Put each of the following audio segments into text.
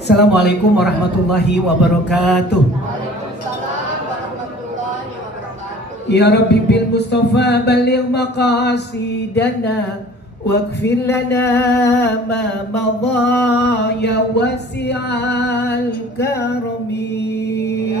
Assalamualaikum warahmatullahi wabarakatuh. Ya Rabbi bil Mustafa baligh maqasidana waghfir lana ma madha ya wasi'al karami.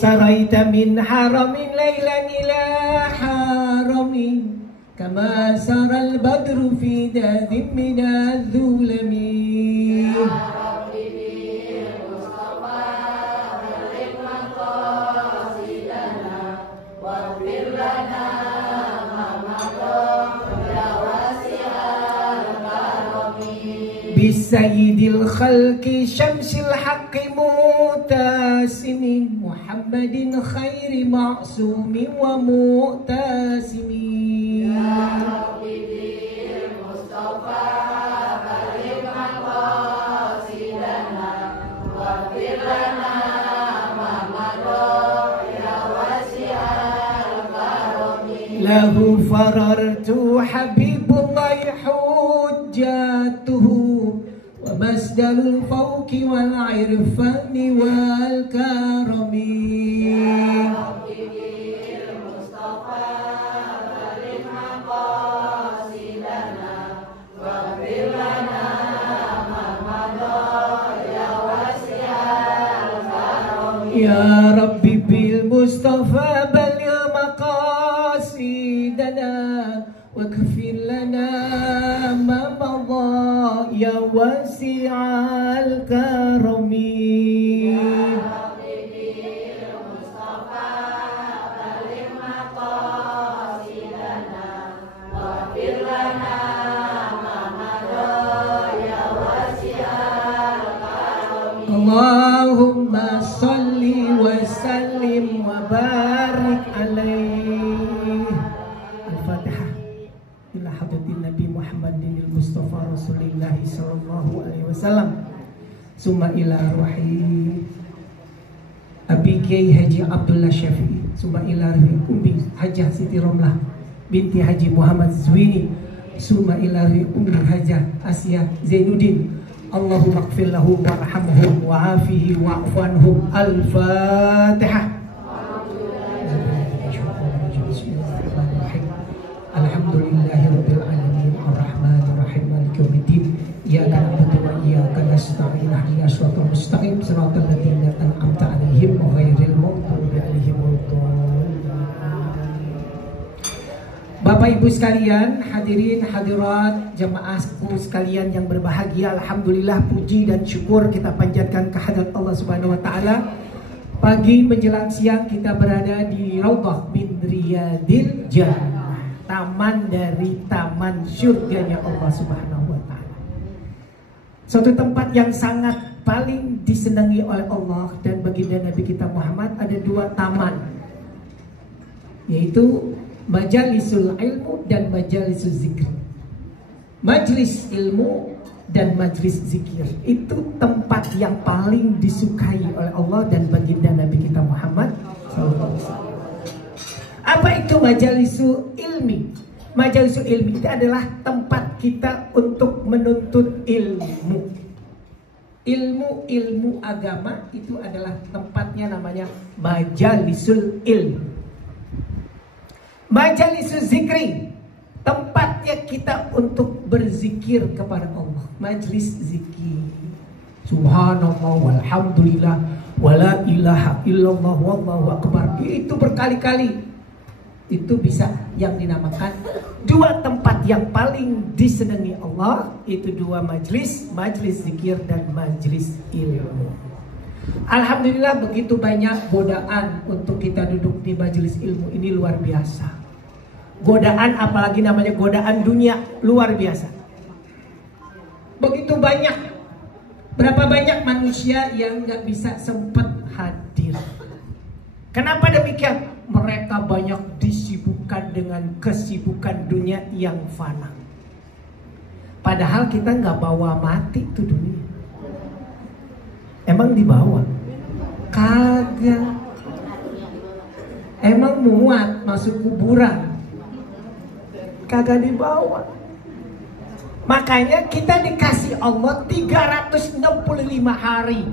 Saraita min haramin laylan ila haramin kama saral badru fi dadin min adh-dhulami. Ya Rabbi bil Mustafa baligh maqasidana waghfir lana ma madha ya wasi'al karami. Bisayyidil khalqi syamsil haqqi mutasimin Muhammadin khairi ma'sumin wa mu'tasimin. Ya Rabbi bil Mustafa baligh maqasidana waghfir lana ma madha ya wasi'al karami. Lahu farartu habibullahi hujjatuhu wa masdarul fawqi wal irfani wal karami. Ya Rabbi bil Mustafa baligh maqasidana waghfir lana ma madha ya wasi'al karami. Ya Rabbi bil Mustafa baligh maqasidana waghfir lana ma madha ya wasi'al karami. Ya Rabbi bil Mustafa baligh maqasidana waghfir lana ma madha ya wasi'al karami. Allahumma salli wa sallim wa barik alaihi. Al-Fatihah. Ila hadratin Nabi Muhammadin Mustafa Rasulullah sallallahu alaihi wasallam. Summa ila ruhi Abi Kiai Haji Abdullah Syafi'i. Summa ila ruhi Ummi Hajah Siti Romlah binti Haji Muhammad Zwini. Summa ila ruhi Ummi Hajah Asya Zainuddin. Allahumma ighfir lahum warhamhum wa'afihi wa'fu anhum. Al-Fatihah. Alhamdulillahirabbil alamin arrahmanir rahim maliki yaumiddin iyyaka na'budu wa iyyaka nasta'in ihdinas siratal mustaqim siratal ladzina an'amta 'alaihim ghairil maghdubi 'alaihim waladdallin. Bapak Ibu sekalian, hadirin hadirat jamaahku sekalian yang berbahagia, alhamdulillah puji dan syukur kita panjatkan kehadirat Allah Subhanahu wa taala. Pagi menjelang siang kita berada di Raudhah min Riyadil Jannah, taman dari taman surganya Allah Subhanahu wa taala. Suatu tempat yang sangat paling disenangi oleh Allah dan baginda Nabi kita Muhammad. Ada dua taman, yaitu Majalisul Ilmu dan Majalisul Zikr. Majlis ilmu dan majlis zikir itu tempat yang paling disukai oleh Allah dan baginda Nabi kita Muhammad SAW. Apa itu majalisul ilmi? Majalisul ilmi itu adalah tempat kita untuk menuntut ilmu. Ilmu agama itu adalah tempatnya, namanya majalisul ilmi. Majalisul zikri, tempatnya kita untuk berzikir kepada Allah. Majlis zikir, subhanallah walhamdulillah wala ilaha illallah wallahu akbar. Itu berkali-kali. Itu bisa yang dinamakan dua tempat yang paling disenangi Allah. Itu dua majlis, majlis zikir dan majlis ilmu. Alhamdulillah begitu banyak godaan untuk kita duduk di majlis ilmu ini, luar biasa. Godaan, apalagi namanya godaan dunia, luar biasa. Begitu banyak. Berapa banyak manusia yang gak bisa sempat hadir. Kenapa demikian? Mereka banyak disibukkan dengan kesibukan dunia yang fana. Padahal kita gak bawa mati tuh dunia. Emang dibawa? Kagak. Emang muat masuk kuburan? Kagak dibawa. Makanya kita dikasih Allah 365 hari,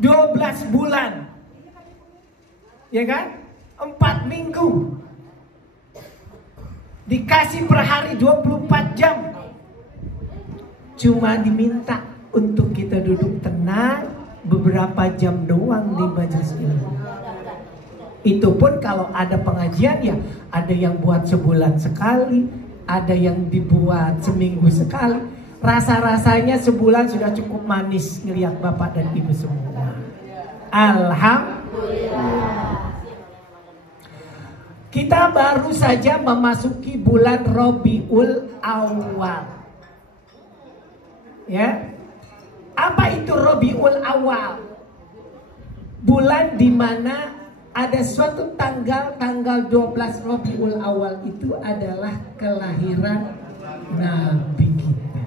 12 bulan, ya kan? 4 minggu. Dikasih per hari 24 jam. Cuma diminta untuk kita duduk tenang beberapa jam doang di majelis ilmu. Itu pun kalau ada pengajian ya ada yang buat sebulan sekali, ada yang dibuat seminggu sekali. Rasa-rasanya sebulan sudah cukup manis ngelihat Bapak dan Ibu semua. Alhamdulillah. Kita baru saja memasuki bulan Rabiul Awal. Ya. Apa itu Rabiul Awal? Bulan di mana ada suatu tanggal 12 Rabiul Awal itu adalah kelahiran Nabi kita,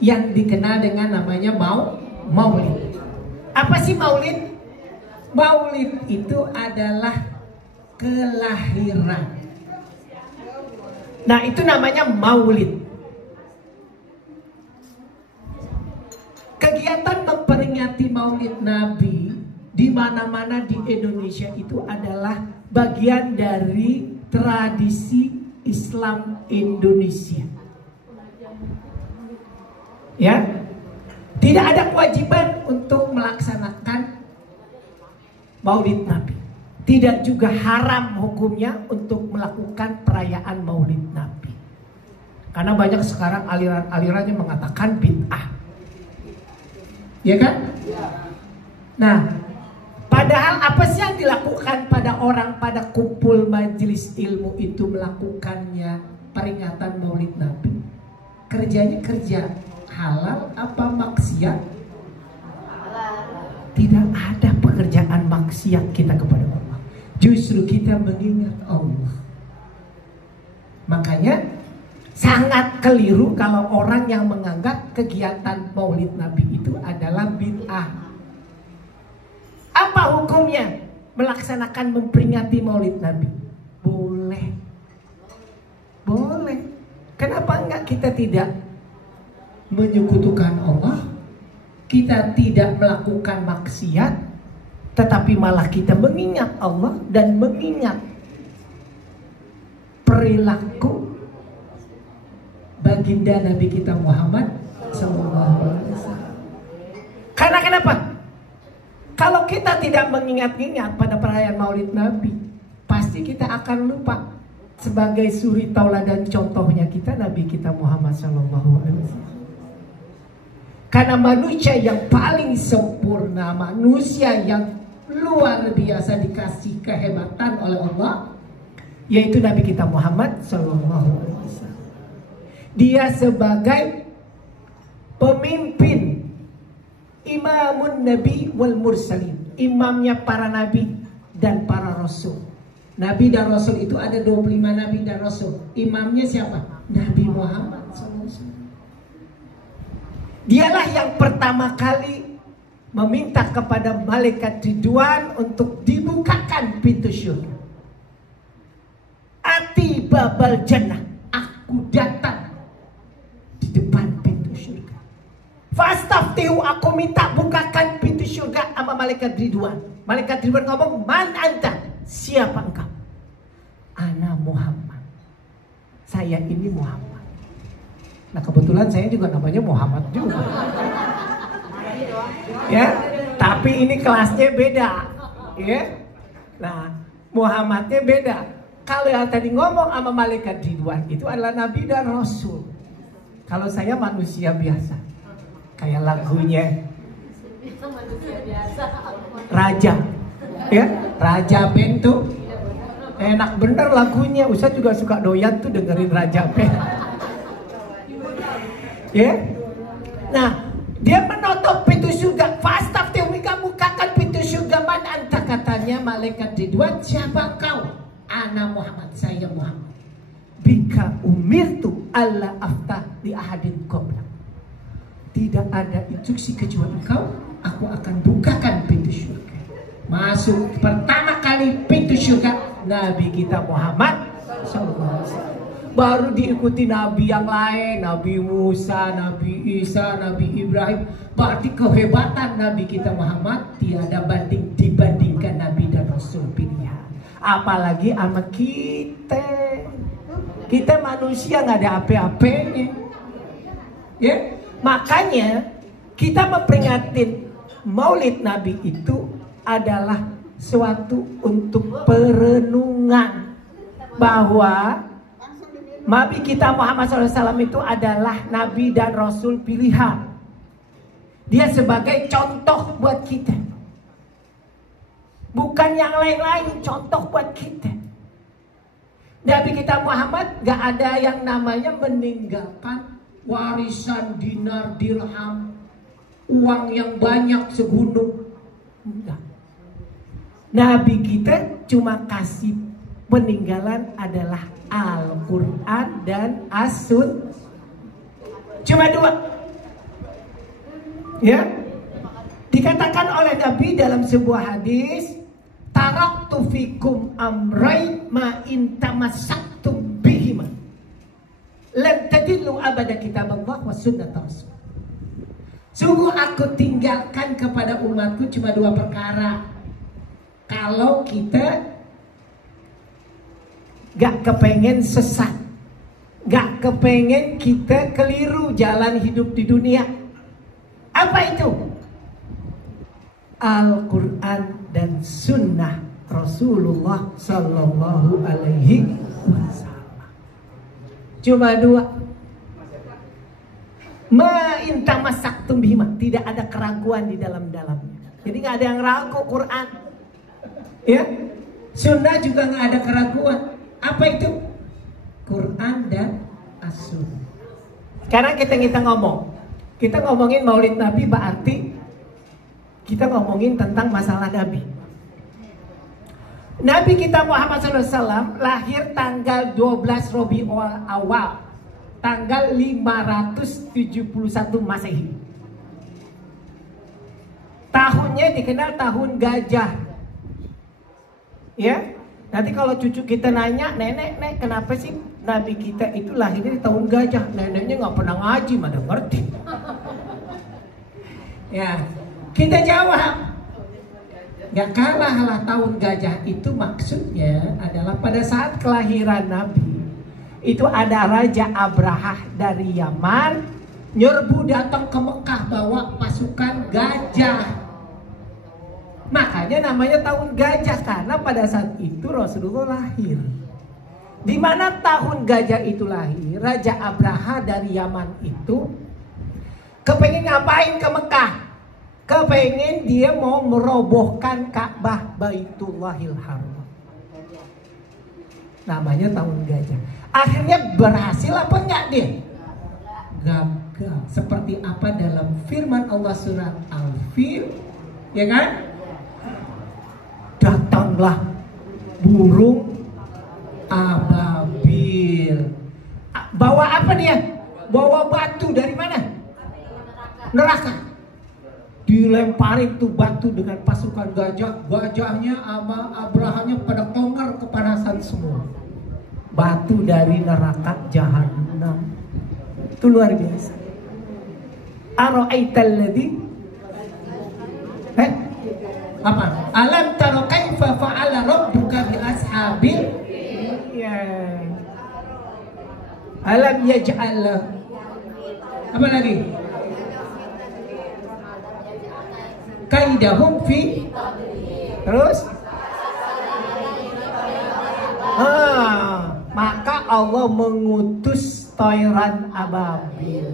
yang dikenal dengan namanya Maulid. Apa sih Maulid? Maulid itu adalah kelahiran. Nah, itu namanya Maulid. Kegiatan memperingati Maulid Nabi di mana-mana di Indonesia itu adalah bagian dari tradisi Islam Indonesia. Ya, tidak ada kewajiban untuk melaksanakan Maulid Nabi. Tidak juga haram hukumnya untuk melakukan perayaan Maulid Nabi. Karena banyak sekarang aliran-aliran yang mengatakan bid'ah. Ya kan? Nah, padahal apa sih yang dilakukan pada orang pada kumpul majelis ilmu itu melakukannya peringatan Maulid Nabi? Kerjanya kerja halal apa maksiat? Tidak ada pekerjaan maksiat kita kepada Allah. Justru kita mengingat Allah. Makanya sangat keliru kalau orang yang menganggap kegiatan Maulid Nabi itu adalah bid'ah. Apa hukumnya melaksanakan memperingati Maulid Nabi? Boleh. Boleh. Kenapa enggak kita tidak menyekutukan Allah? Kita tidak melakukan maksiat, tetapi malah kita mengingat Allah dan mengingat perilaku baginda Nabi kita Muhammad SAW. Karena kenapa? Kalau kita tidak mengingat-ingat pada perayaan Maulid Nabi, pasti kita akan lupa. Sebagai suri tauladan contohnya kita Nabi kita Muhammad SAW. Karena manusia yang paling sempurna, manusia yang luar biasa dikasih kehebatan oleh Allah, yaitu Nabi kita Muhammad SAW. Dia sebagai pemimpin, imamun nabi wal mursalin, imamnya para nabi dan para rasul. Nabi dan rasul itu ada 25 nabi dan rasul. Imamnya siapa? Nabi Muhammad SAW. Dialah yang pertama kali meminta kepada malaikat Ridwan untuk dibukakan pintu surga. Ati babal jannah, aku datang di depan pintu surga. Fastaftihu, aku minta bukakan pintu surga sama malaikat Ridwan. Malaikat Ridwan ngomong, man anta, siapa engkau? Ana Muhammad, saya ini Muhammad. Nah kebetulan saya juga namanya Muhammad juga. Ya, tapi ini kelasnya beda. Ya, nah Muhammadnya beda. Kalau yang tadi ngomong sama malaikat Ridwan itu adalah Nabi dan Rasul. Kalau saya manusia biasa, kayak lagunya Raja, ya Raja Bentu. Enak bener lagunya. Ustaz juga suka doyan tuh dengerin Raja Bentu. Ya, nah dia menutup pintu surga. Fastaftihu, kamu bukakan pintu surga. Man anta, katanya malaikat Ridwan, siapa kau? Ana Muhammad, saya Muhammad. Bika umirtu alla aftah li ahadin qabla. Tidak ada instruksi kecuali engkau aku akan bukakan pintu surga. Masuk pertama kali pintu surga Nabi kita Muhammad SAW. Baru diikuti nabi yang lain, Nabi Musa, Nabi Isa, Nabi Ibrahim. Berarti kehebatan Nabi kita Muhammad tiada banding dibandingkan Nabi dan Rasul pilihan. Apalagi sama kita. Kita manusia nggak ada apa-apanya. Ya, makanya kita memperingatin Maulid Nabi itu adalah suatu untuk perenungan bahwa Nabi kita Muhammad SAW itu adalah Nabi dan Rasul pilihan. Dia sebagai contoh buat kita, bukan yang lain-lain, contoh buat kita. Nabi kita Muhammad gak ada yang namanya meninggalkan warisan dinar dirham, uang yang banyak segunung. Enggak. Nabi kita cuma kasih peninggalan adalah Al-Quran dan As-Sunnah. Cuma dua. Ya. Dikatakan oleh Nabi dalam sebuah hadis, taraktu fikum amrayn ma in tamassaktum bihima lan tadillu abada kitaballah wa sunnat rasul. Sungguh aku tinggalkan kepada umatku cuma dua perkara. Kalau kita gak kepengen sesat, gak kepengen kita keliru jalan hidup di dunia. Apa itu? Al-Quran dan Sunnah Rasulullah Sallallahu Alaihi Wasallam. Cuma dua. Ma'intamasaktum bihima, tidak ada keraguan di dalamnya. Jadi gak ada yang ragu Quran. Ya, Sunnah juga gak ada keraguan. Apa itu? Quran dan As-Sunnah. Sekarang kita ngomongin Maulid Nabi, berarti kita ngomongin tentang masalah Nabi. Nabi kita Muhammad SAW lahir tanggal 12 Rabiul Awal, tanggal 571 Masehi. Tahunnya dikenal tahun gajah. Ya. Nanti kalau cucu kita nanya, nenek, kenapa sih Nabi kita itu lahirnya di tahun gajah? Neneknya nggak pernah ngaji, mana ngerti. Ya, kita jawab, nggak kalah lah tahun gajah itu maksudnya adalah pada saat kelahiran Nabi itu ada Raja Abrahah dari Yaman nyerbu datang ke Mekah bawa pasukan gajah. Makanya namanya tahun gajah karena pada saat itu Rasulullah lahir. Di mana tahun gajah itu lahir, Raja Abraha dari Yaman itu kepengen ngapain ke Mekah? Kepengen dia mau merobohkan Ka'bah Baitullahil Haram. Namanya tahun gajah. Akhirnya berhasil apa enggak dia? Gagal. Seperti apa dalam firman Allah surat Al-Fil, ya kan? Datanglah burung ababil. Bawa apa dia? Bawa batu dari mana? Neraka. Dilemparin tuh batu dengan pasukan gajah. Gajahnya sama Abrahanya pada kongkar kepanasan semua. Batu dari neraka Jahannam. Itu luar biasa. Ara'aital ladzi apa? Alam tara kaifa fa'ala rabbuka bi ashabil alam yaj'al apa lagi? Kaidahum fi terus maka Allah mengutus toiran ababil,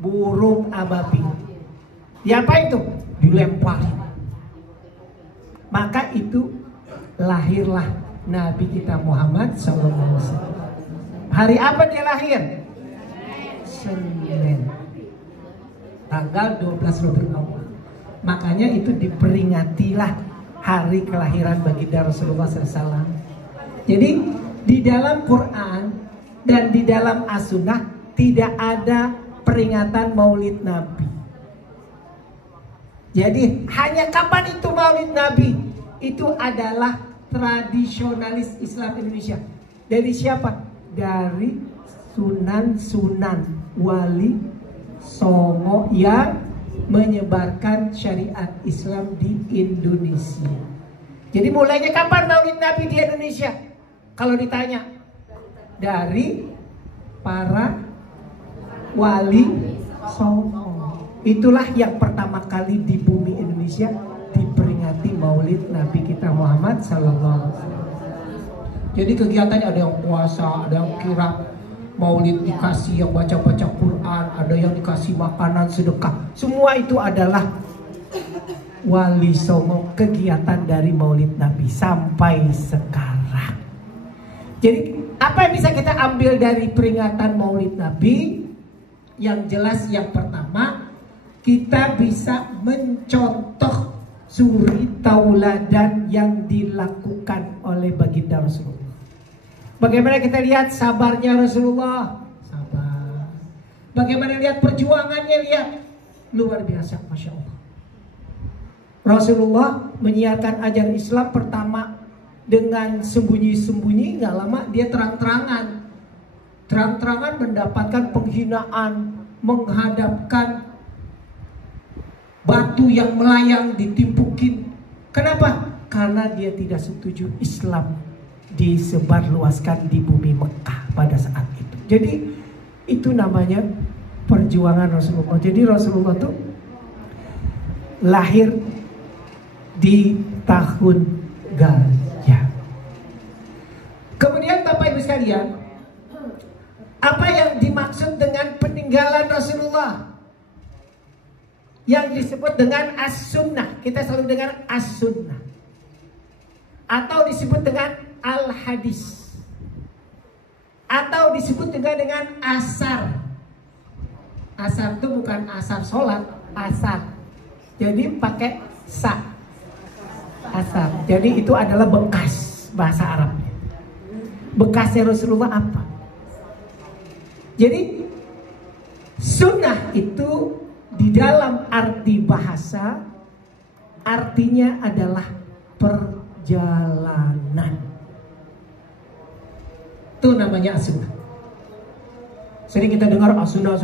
burung ababil. Ya apa itu? Dilempari. Maka itu lahirlah Nabi kita Muhammad SAW. Hari apa dia lahir? Senin, tanggal 12 Rabiul Awal. Makanya itu diperingatilah hari kelahiran baginda Rasulullah SAW. Jadi di dalam Quran dan di dalam As-Sunnah tidak ada peringatan Maulid Nabi. Jadi hanya kapan itu Maulid Nabi? Itu adalah tradisionalis Islam Indonesia. Dari siapa? Dari sunan-sunan wali songo yang menyebarkan syariat Islam di Indonesia. Jadi mulainya kapan Maulid Nabi di Indonesia? Kalau ditanya, dari para wali songo. Itulah yang pertama kali di bumi Indonesia diperingati Maulid Nabi kita Muhammad sallallahu alaihi wasallam. Jadi kegiatannya ada yang puasa, ada yang kirap Maulid, dikasih yang baca-baca Quran, ada yang dikasih makanan sedekah. Semua itu adalah wali songo, kegiatan dari Maulid Nabi sampai sekarang. Jadi apa yang bisa kita ambil dari peringatan Maulid Nabi? Yang jelas yang pertama, kita bisa mencontoh suri tauladan yang dilakukan oleh baginda Rasulullah. Bagaimana kita lihat sabarnya Rasulullah, sabar. Bagaimana lihat perjuangannya, lihat luar biasa, masya Allah. Rasulullah menyiarkan ajaran Islam pertama dengan sembunyi-sembunyi, nggak lama dia terang-terangan mendapatkan penghinaan, menghadapkan batu yang melayang ditimpukin. Kenapa? Karena dia tidak setuju Islam disebarluaskan di bumi Mekah pada saat itu. Jadi itu namanya perjuangan Rasulullah. Jadi Rasulullah itu lahir di tahun gajah. Kemudian Bapak Ibu sekalian, apa yang dimaksud dengan peninggalan Rasulullah? Yang disebut dengan as-sunnah. Kita selalu dengar as-sunnah, atau disebut dengan al-hadis, atau disebut juga dengan asar. Asar itu bukan asar sholat, asar. Jadi pakai sa, asar. Jadi itu adalah bekas bahasa Arabnya. Bekasnya Rasulullah apa? Jadi sunnah itu di dalam arti bahasa artinya adalah perjalanan. Itu namanya as-sunnah. Sering kita dengar as-sunnah